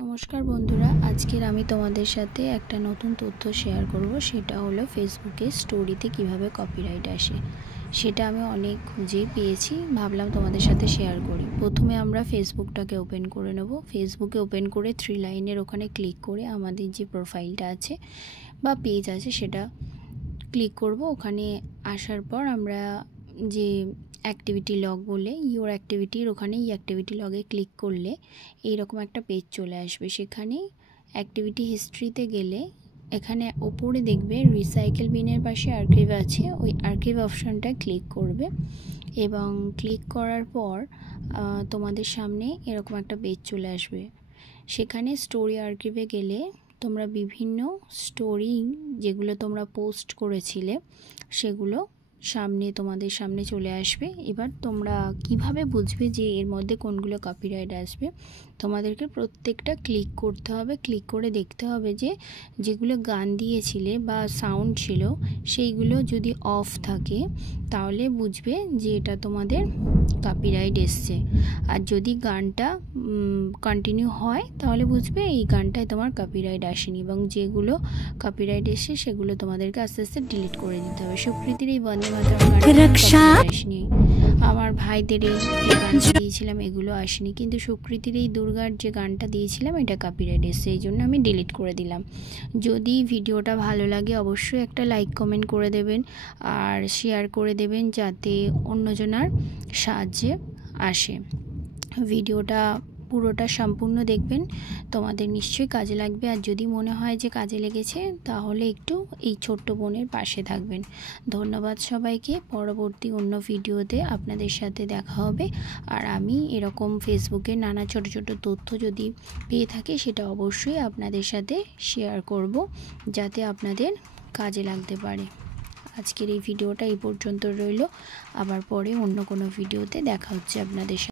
नमस्कार बंधुरा आजकेर आमी तोमादेर साथे एकटा नतून तथ्य शेयर करब। सेटा हलो फेसबुके स्टोरीते किभाबे कपिराइट आसे सेटा आमी अनेक खुঁজে পেয়েছি, ভাবলাম তোমাদের সাথে শেয়ার করি। প্রথমে আমরা ফেসবুকটাকে ওপেন করে নেব। ফেসবুকে ওপেন করে থ্রি লাইনের ওখানে ক্লিক করে আমাদের যে প্রোফাইলটা আছে বা পেজ আছে সেটা ক্লিক করব। ওখানে আসার পর আমরা যে অ্যাক্টিভিটি লগ বলে ইওর অ্যাক্টিভিটির ওখানে এই অ্যাক্টিভিটি লগে ক্লিক করলে এইরকম একটা পেজ চলে আসবে। সেখানে অ্যাক্টিভিটি হিস্ট্রিতে গেলে এখানে ওপরে দেখবে রিসাইকেল বিনের পাশে আর্কাইভ আছে, ওই আর্কাইভ অপশানটা ক্লিক করবে এবং ক্লিক করার পর তোমাদের সামনে এরকম একটা পেজ চলে আসবে। সেখানে স্টোরি আর্কাইভে গেলে তোমরা বিভিন্ন স্টোরি যেগুলো তোমরা পোস্ট করেছিলে সেগুলো তোমাদের সামনে চলে আসবে। এবার তোমরা কিভাবে বুঝবে যে এর মধ্যে কোনগুলো কপিরাইট আসবে? তোমাদেরকে প্রত্যেকটা ক্লিক করতে হবে, ক্লিক করে দেখতে হবে যে যেগুলো গান দিয়েছিলে বা সাউন্ড ছিল সেইগুলো যদি অফ থাকে তাহলে বুঝবে যে এটা তোমাদের কপিরাইট এসছে। আর যদি গানটা কন্টিনিউ হয় তাহলে বুঝবে এই গানটায় তোমার কপিরাইট আসেনি, এবং যেগুলো কপিরাইট এসে সেগুলো তোমাদেরকে আস্তে আস্তে ডিলিট করে দিতে হবে। সুকৃতির এই বন্দে মাতরম গানটা আসেনি, আমার ভাইদের এই গানটা দিয়েছিলাম এগুলো আসেনি, কিন্তু সুকৃতির এই দুর্গার যে গানটা দিয়েছিলাম এটা কপিরাইট এসছে, এই জন্য আমি ডিলিট করে দিলাম। যদি ভিডিওটা ভালো লাগে অবশ্যই একটা লাইক কমেন্ট করে দেবেন আর শেয়ার করে দেবেন যাতে অন্যজনার সাহায্যে আসে। ভিডিওটা পুরোটা সম্পূর্ণ দেখবেন, তোমাদের নিশ্চয়ই কাজে লাগবে। আর যদি মনে হয় যে কাজে লেগেছে তাহলে একটু এই ছোট্ট বোনের পাশে থাকবেন। ধন্যবাদ সবাইকে। পরবর্তী অন্য ভিডিওতে আপনাদের সাথে দেখা হবে। আর আমি এরকম ফেসবুকে নানা ছোট ছোট তথ্য যদি পেয়ে থাকি সেটা অবশ্যই আপনাদের সাথে শেয়ার করব যাতে আপনাদের কাজে লাগতে পারে। আজকের এই ভিডিওটা এই পর্যন্ত রইল, আবার পরে অন্য কোনো ভিডিওতে দেখা হচ্ছে আপনাদের সাথে।